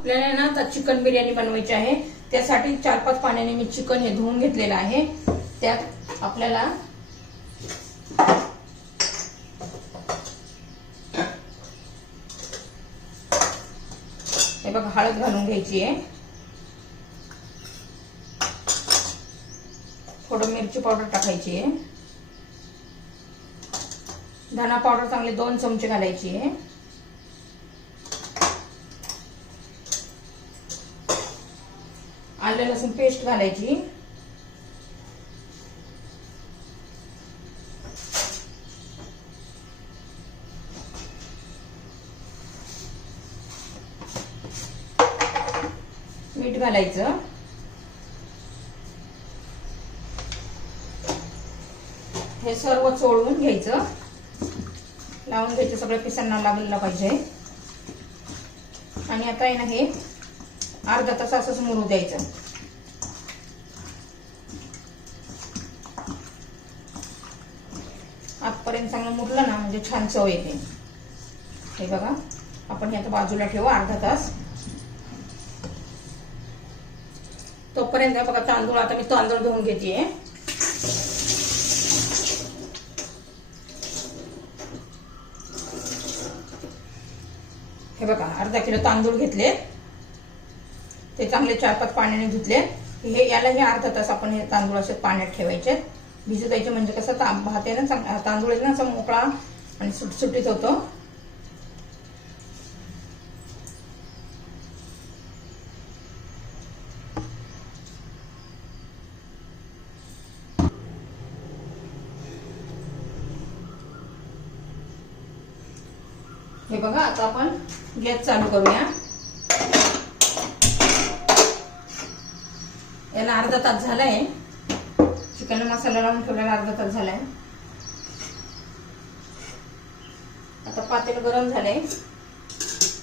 आपल्याला ना आता चिकन बिर्याणी बनवायची आहे. त्यासाठी चार पाच पाण्याने मी चिकन हे धुवून घेतलेलं आहे. त्यात आपल्याला हे बघा हळद घालून घ्यायची आहे. थोडं मिरची पावडर टाकायची आहे. धना पावडर चांगले दोन चमचे घालायची आहे. आलं लसूण पेस्ट घालायची. मीठ घालायचं. हे सर्व चोळून घ्यायचं. लावून घ्यायचं सगळ्या पिसांना लागलेलं पाहिजे. आणि आता आहे ना हे अर्धा तास असंच मुरू द्यायचं आतपर्यंत चांगलं मुरलं ना म्हणजे छान चव येते. हे बघा आपण हे आता बाजूला ठेवू अर्धा तास. तोपर्यंत बघा तांदूळ आता मी तांदूळ धुवून घेते हे बघा अर्धा किलो तांदूळ घेतले. ते चांगले चार पाच पाण्याने धुतले. हे याला हे अर्धा तास आपण हे तांदूळ असे पाण्यात ठेवायचे. भिजू द्यायचे म्हणजे कसं ता भात आहे ना चांग तांदूळ आहे ना असा मोकळा आणि सुटसुटीत होतो. हे बघा आता आपण गॅस चालू करूया. याला अर्धा तास झालाय. चिकन मसाला लावून ठेवलेला अर्धा तास झालाय. आता पातेल गरम झालंय.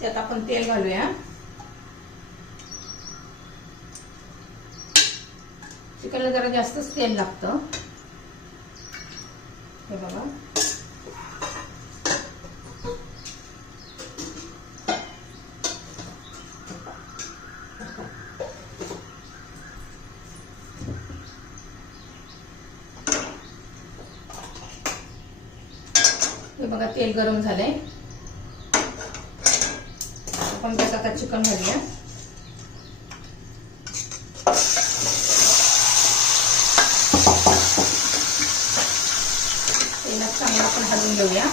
त्यात आपण तेल घालूया. चिकनला जरा जास्तच तेल लागतं. हे बघा. हे बघा तेल गरम झालंय. आपण त्यात आता चिकन घालूया तेलात चांगलं आपण हलवून घेऊया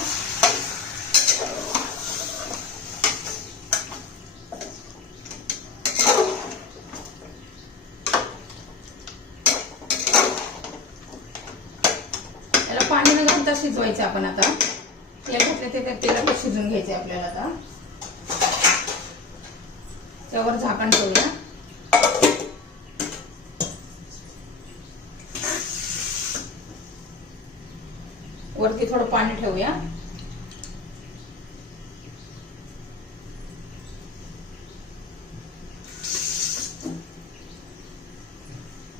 याला पाणी न घालता शिजवायचं आपण आता तेल घातले ते त्या घ्यायचे आपल्याला आता. त्यावर झाकण ठेवूया. वरती थोडं पाणी ठेवूया.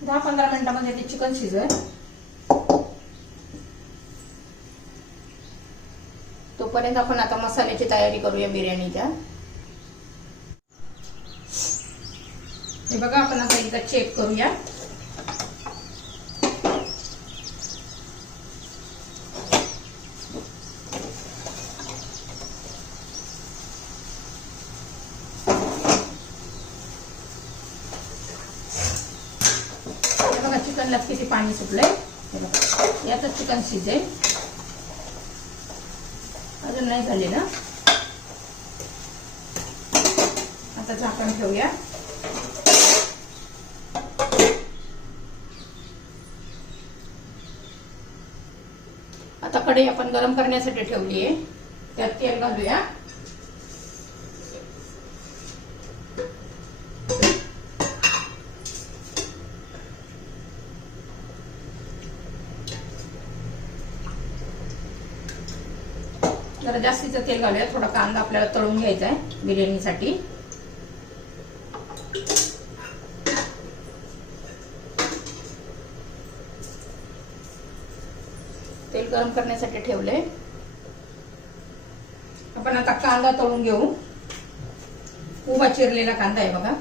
दहा पंधरा मिनिटामध्ये ते चिकन शिजेल. तोपर्यंत आपण आता मसाल्याची तयारी करूया बिर्याणीच्या हे बघा आपण आता एकदा चेक करूया हे बघा चिकनला किती पाणी सुटलंय हे बघा यातच चिकन शिजेल अजून नाही झाले ना? आता झाकण ठेवूया. आता कढई आपण गरम करण्यासाठी ठेवली आहे त्यात तेल घालूया. तर जास्तीचं तेल घालूया. थोडा कांदा आपल्याला तळून घ्यायचा आहे बिर्याणीसाठी. तेल गरम करण्यासाठी ठेवले आपण आता कांदा तळून घेऊ. उभा चिरलेला कांदा आहे बघा.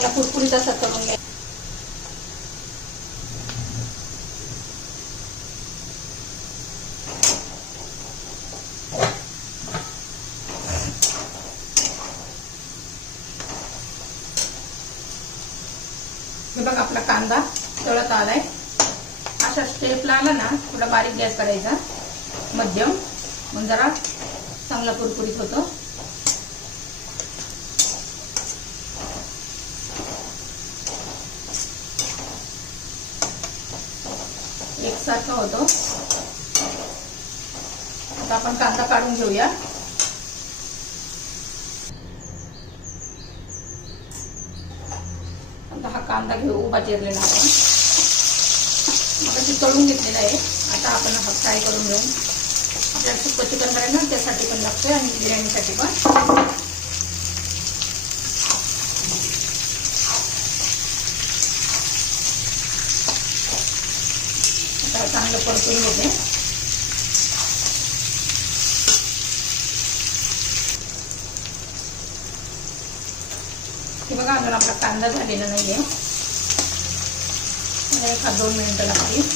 चांगला कुरकुरीत असा करून घ्या. हे बघ आपला कांदा तळत आलाय. अशा स्टेपला आला ना थोडा बारीक गॅस करायचा. मध्यम मग जरा चांगला कुरकुरीत होतो. एकसारखा होतो. आता आपण कांदा काढून घेऊया. आता हा कांदा घेऊ उभा चिरलेला आपण. मग ते तळून घेतलेला आहे. आता आपण हा फ्राय करून घेऊ. आपल्याला सुक्क चिकन करायला त्यासाठी पण लागतोय आणि बिर्याणीसाठी पण आता चांगलं परतून घेते हे बघा अजून आपला कांदा झालेला नाहीये. आहे एखाद दोन मिनिटं लागतील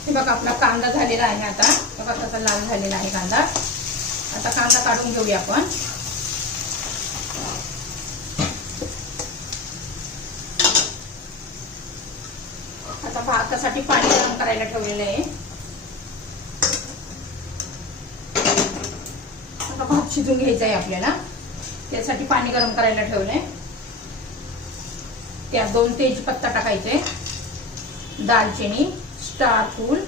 हे बघा आपला कांदा झालेला आहे आता. बघा कसा लाल झालेला आहे कांदा. आता कांदा काढून घेऊया आपण. आता भातासाठी पाणी गरम करायला ठेवलेलं आहे. आता भात शिजून घ्यायचा आहे आपल्याला. त्यासाठी पाणी गरम करायला ठेवलंय. त्यात दोन तेजपत्ता टाकायचे. दालचिनी स्टार फूल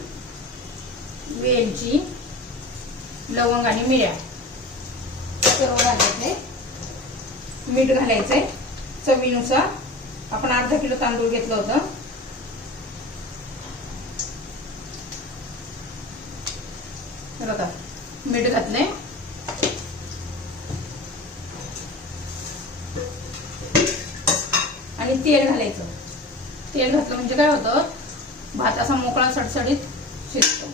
वेलची लवंग आणि मिऱ्या. सर्व घालायचे मीठ घालायचंय. चवीनुसार आपण अर्धा किलो तांदूळ घेतलं होतं. बघा मीठ घातलंय. आणि तेल घालायचं. तेल घातलं म्हणजे काय होतं? भात असा मोकळा सडसडीत शिजतो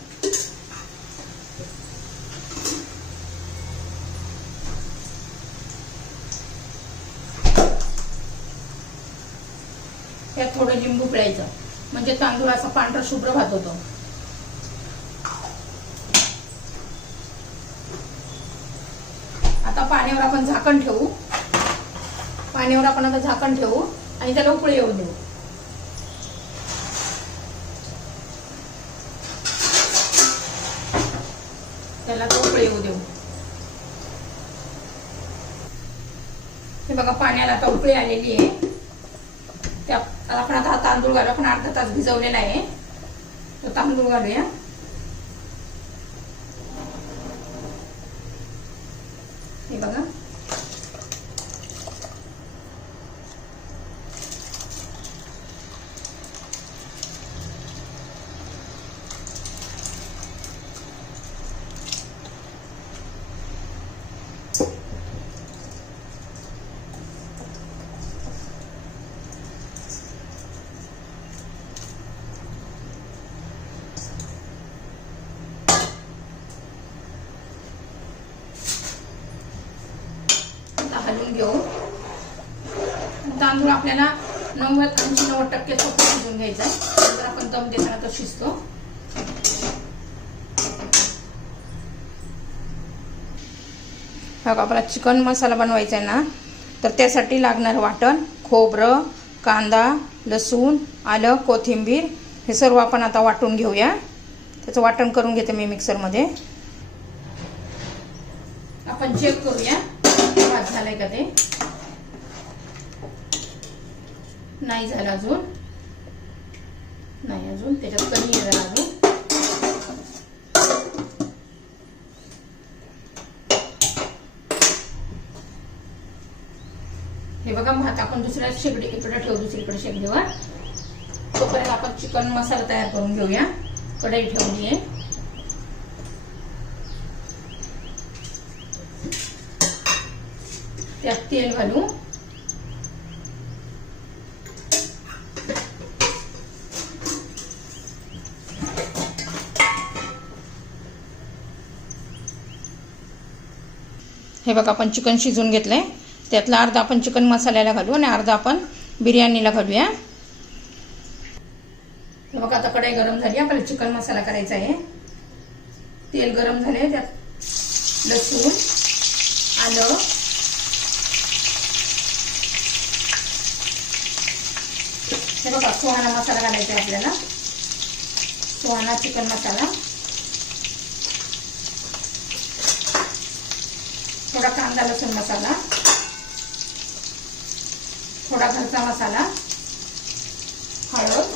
त्यात थोडं म्हणजे तांदूळ असा पांढरा शुभ्र भात होतो. आता पाण्यावर आपण झाकण ठेवू. पाण्यावर आपण आता झाकण ठेवू आणि त्याला उकळी येऊ देऊ. त्याला तो उकळी येऊ देऊ. हे बघा पाण्याला आता उकळी आलेली आहे. आपण आता हा तांदूळ घालू आपण अर्धा तास भिजवलेला आहे. तो तांदूळ घालूया हे बघा घेऊन तांदूळ आपल्याला नव्वद ऐंशी नव्वद टक्के फक्त शिजून घ्यायचा आहे. नंतर आपण दम देताना तो शिजतो. बघा आपला चिकन मसाला बनवायचा आहे ना तर त्यासाठी लागणारं वाटण खोबरं कांदा लसूण आलं कोथिंबीर हे सर्व आपण आता वाटून घेऊया. त्याचं वाटण करून घेते मी मिक्सरमध्ये. आपण चेक करूया. वाटते भात झालाय का ते? नाही झालं अजून. नाही अजून त्याच्यात कमी आहे अजून हे बघा भात आपण दुसऱ्या शेगडी इकडे ठेवू दुसरीकडे शेगडीवर. तोपर्यंत आपण चिकन मसाला तयार करून घेऊया. कढई ठेवली आहे त्यात तेल घालू. हे बघा आपण चिकन शिजवून घेतलंय. त्यातला अर्धा आपण चिकन मसाल्याला घालू आणि अर्धा आपण बिर्याणीला घालूया. हे बघा आता कढाई गरम झाली. आपल्याला चिकन मसाला करायचा आहे. तेल गरम झाले त्यात लसूण आलं हे बघा सोहाना मसाला घालायचा आहे आपल्याला. सोहाना चिकन मसाला. थोडा कांदा लसूण मसाला. थोडा घरचा मसाला हळद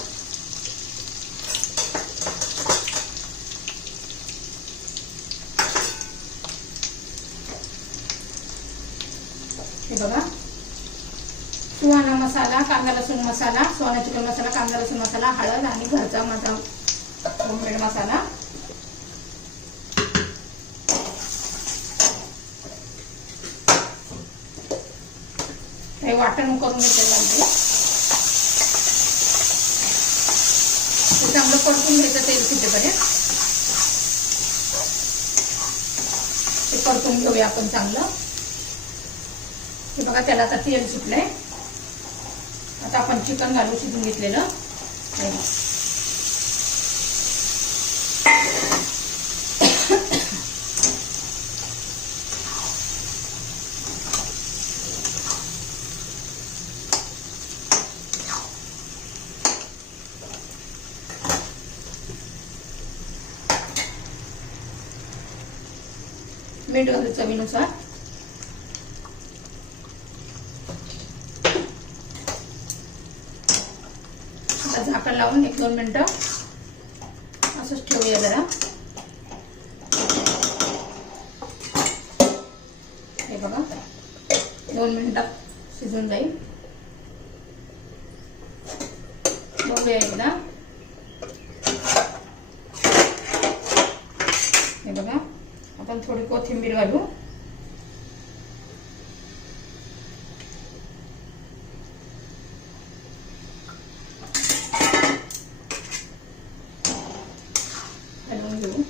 हे बघा सुहाणा मसाला कांदा लसूण मसाला सोना चिकन मसाला कांदा लसूण मसाला हळद आणि घरचा माझा होममेड मसाला. हे वाटण करून घेतलेलं आहे. ते चांगलं परतून घ्यायचं तेल सुटेपर्यंत ते परतून घेऊया आपण चांगलं. हे बघा त्याला आता तेल सुटलंय. आता आपण चिकन घालून शिजून घेतलेलं. मीठ घालू चवीनुसार आता झाकण लावून एक दोन मिनिटं असंच ठेवूया जरा. हे बघा दोन मिनटात शिजून जाईल. बघूया एकदा. हे बघा आपण थोडी कोथिंबीर घालू. घेऊ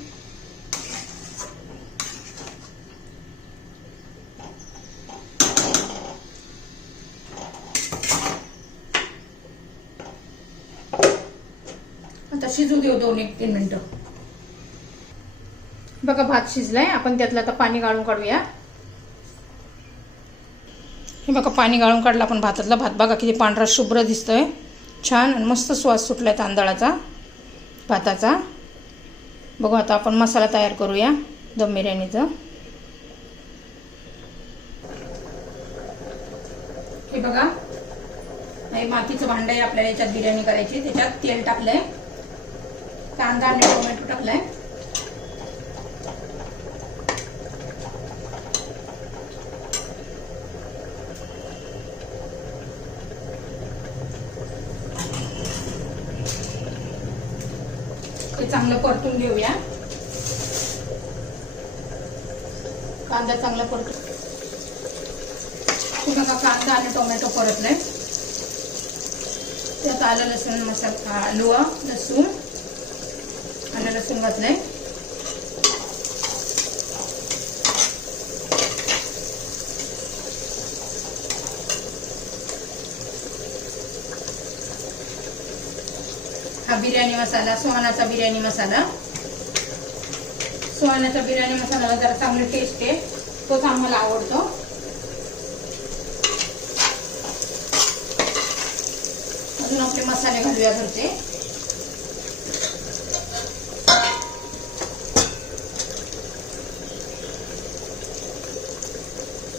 आता शिजू देऊ दोन एक तीन मिनिटं. बघा भात शिजलाय. आपण त्यातलं आता पाणी गाळून काढूया. हे बघा पाणी गाळून काढलं आपण भातातला भात. बघा किती पांढरा शुभ्र दिसतोय. छान आणि मस्त स्वाद सुटलाय तांदळाचा भाताचा. बघू आता आपण मसाला तयार करूया दम बिर्याणीचा. हे बघा हे मातीचं भांड आहे आपल्याला याच्यात बिर्याणी करायची त्याच्यात तेल टाकलंय कांदा आणि टोमॅटो टाकलाय ते चांगलं परतून घेऊया कांदा चांगला परतून हे बघा कांदा आणि टोमॅटो परतलाय त्यात आलं लसूण मसाला आलू लसूण आणि लसूण घातलंय हा बिर्याणी मसाला सुहानाचा बिर्याणी मसाला सुहानाचा बिर्याणी मसाला जरा चांगली टेस्ट आहे तोच आम्हाला आवडतो अजून आपले मसाले भरते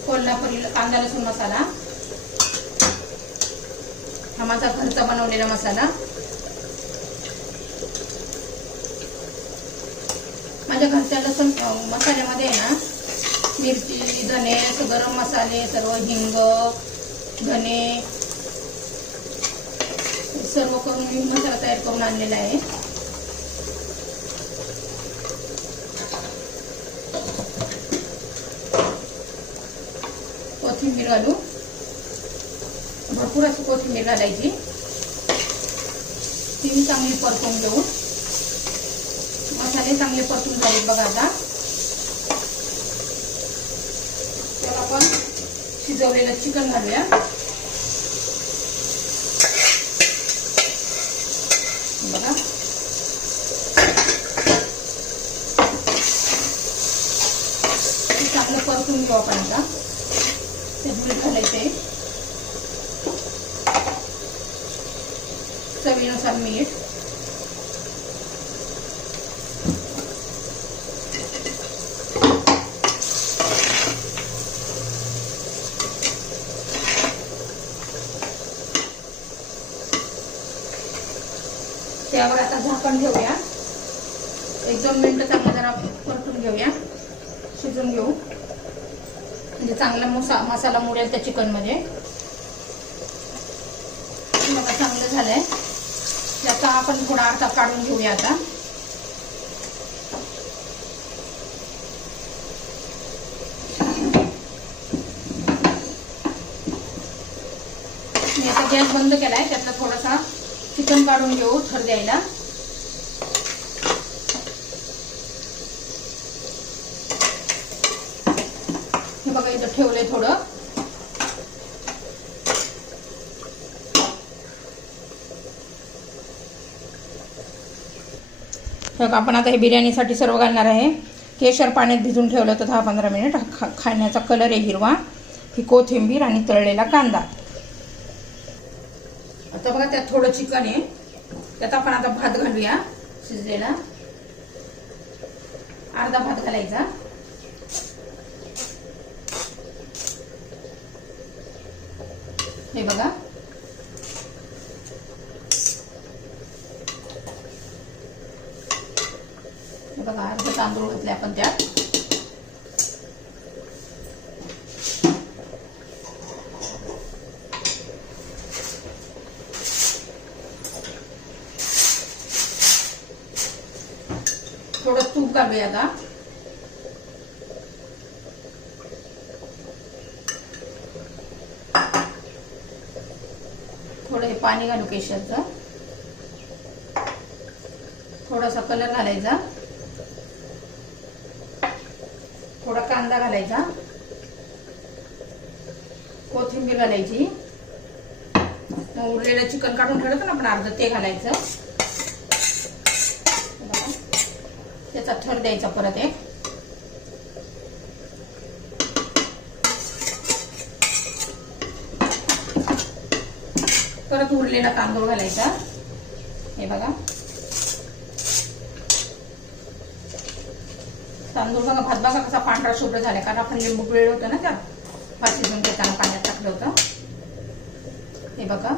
कोल्हापुरी कांदा लसूण मसाला. हा माझा घरचा बनवलेला मसाला. माझ्या घरच्या लसूण मसाल्यामध्ये आहे ना मिरची धने गरम मसाले सर्व हिंग धने सर्व करून मी मसाला तयार करून आणलेला आहे. कोथिंबीर घालू. भरपूर अशी कोथिंबीर घालायची. ती चांगली परतून घेऊ. मसाले चांगले परतून झाले बघा आता. तर आपण शिजवलेलं चिकन घालूया बघा हे चांगलं परतून घेऊ आपण आता त्यात मीठ घालायचे. चवीनुसार मीठ. त्यावर आता झाकण ठेवूया. एक दोन मिनटं चांगलं जरा परतून घेऊया. शिजून घेऊ. म्हणजे चांगला मसा मसाला मुरेल त्या चिकनमध्ये. बघा चांगलं झालंय. त्याचा आपण थोडा अर्धा काढून घेऊया आता. मी आता गॅस बंद केलाय त्यातला थोडासा चिकन काढून घेऊ थर द्यायला हे बघा इथं ठेवलंय थोडं तर आपण आता हे बिर्याणीसाठी सर्व घालणार आहे. केशर पाण्यात भिजून ठेवलं होतं दहा पंधरा मिनिट. खा खाण्याचा कलर आहे हिरवा. ही कोथिंबीर आणि तळलेला कांदा. आता बघा त्यात थोडं चिकन आहे. त्यात आपण आता भात घालूया शिजलेला. अर्धा भात घालायचा. हे बघा हे बघा करून तांदूळ आपण त्यात. थोडं तूप घालूया आता. थोडं हे पाणी घालू केशरचं. थोडासा कलर घालायचा थोडा कांदा घालायचा कोथिंबीर घालायची मग तेल काढून ठेवलं होतं ना आपण अर्ध ते घालायचं. त्याचा थर द्यायचा परत एक. परत उरलेला तांदूळ घालायचा. हे बघा. तांदूळ बघा भात बघा कसा पांढरा शुभ्र झाला. कारण आपण लिंबू पिळलं होतं ना त्यात. भात शिजून घेताना पाण्यात टाकलं होतं. हे बघा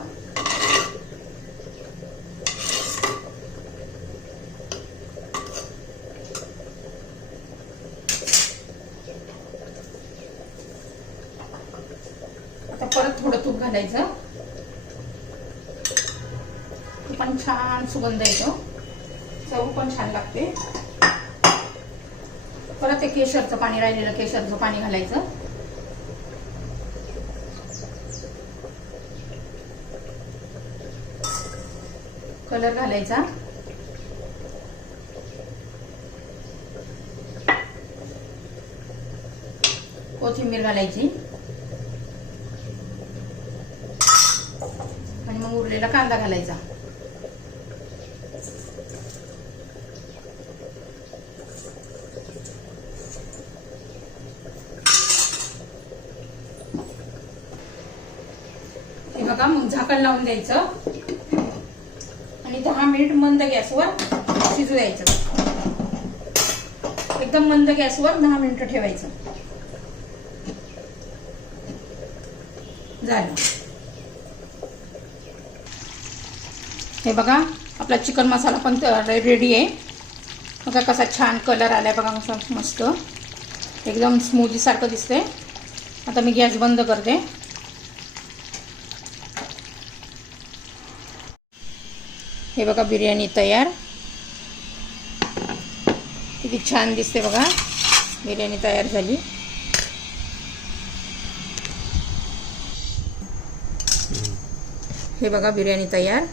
आता परत थोडं तूप घालायचं. पण छान सुगंध येतो. चव पण छान लागते. परत ते केशरचं पाणी राहिलेलं केशरचं पाणी घालायचं. कलर घालायचा. कोथिंबीर घालायची आणि मग उरलेला कांदा घालायचा. हे बघा मग झाकण लावून द्यायचं. आणि दहा मिनिट मंद गॅसवर शिजू द्यायचं. एकदम मंद गॅसवर दहा मिनिट ठेवायचं. झालं. बघा आपला चिकन मसाला पण रेडी आहे. बघा कसा छान कलर आला आहे बघा कसा मस्त. एकदम स्मूदीसारखं दिसते आता मी गॅस बंद करते. हे बघा बिर्याणी तयार. किती छान दिसते बघा. बिर्याणी तयार झाली. हे बघा बिर्याणी तयार.